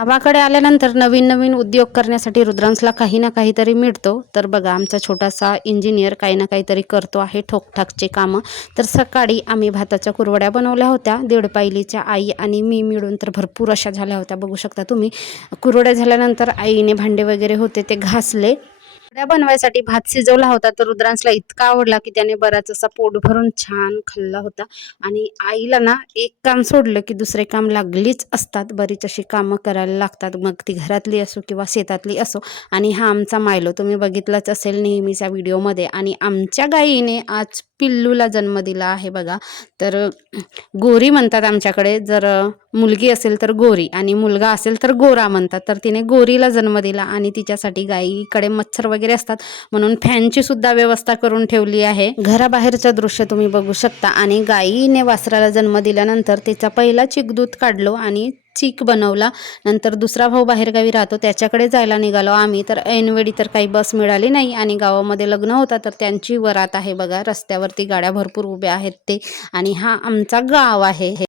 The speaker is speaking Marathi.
गावाकडे आल्यानंतर नवीन नवीन उद्योग करण्यासाठी रुद्रांशला काही ना काहीतरी मिळतो. तर बघा आमचा छोटासा इंजिनियर काही ना काहीतरी करतो आहे ठोकठाकचे कामं. तर सकाळी आम्ही भाताच्या कुरवड्या बनवल्या होत्या. दीड पायलीच्या आई आणि मी मिळून तर भरपूर अशा झाल्या होत्या. बघू शकता तुम्ही. कुरवड्या झाल्यानंतर आईने भांडे वगैरे होते ते घासले. वड्या बनवायसाठी भात शिजवला होता. तर रुद्रांशला इतका आवडला की त्याने बराच असा पोट भरून छान खाल्ला होता. आणि आईला ना एक काम सोडलं की दुसरे काम लागलीच असतात. बरीच अशी कामं करायला लागतात, मग ती घरातली असो किंवा शेतातली असो. आणि हा आमचा मायलो तुम्ही बघितलंच असेल नेहमीच्या व्हिडिओमध्ये. आणि आमच्या गाईने आज पिल्लूला जन्म दिला आहे बघा. तर गोरी म्हणतात आमच्याकडे. जर मुलगी असेल तर गोरी आणि मुलगा असेल तर गोरा म्हणतात. तर तिने गोरीला जन्म दिला आणि तिच्यासाठी गाईकडे मच्छर वगैरे असतात म्हणून फॅनची सुद्धा व्यवस्था करून ठेवली आहे. घराबाहेरचं दृश्य तुम्ही बघू शकता. आणि गाईने वासराला जन्म दिल्यानंतर तिचा पहिला चिकदूध काढलो आणि चीक बनवला. नंतर दुसरा भाऊ बाहेरगावी राहतो त्याच्याकडे जायला निघालो आम्ही. तर ऐनवेळी तर काही बस मिळाली नाही आणि गावामध्ये लग्न होता तर त्यांची वरात आहे बघा. रस्त्यावरती गाड्या भरपूर उभ्या आहेत ते. आणि हा आमचा गाव आहे.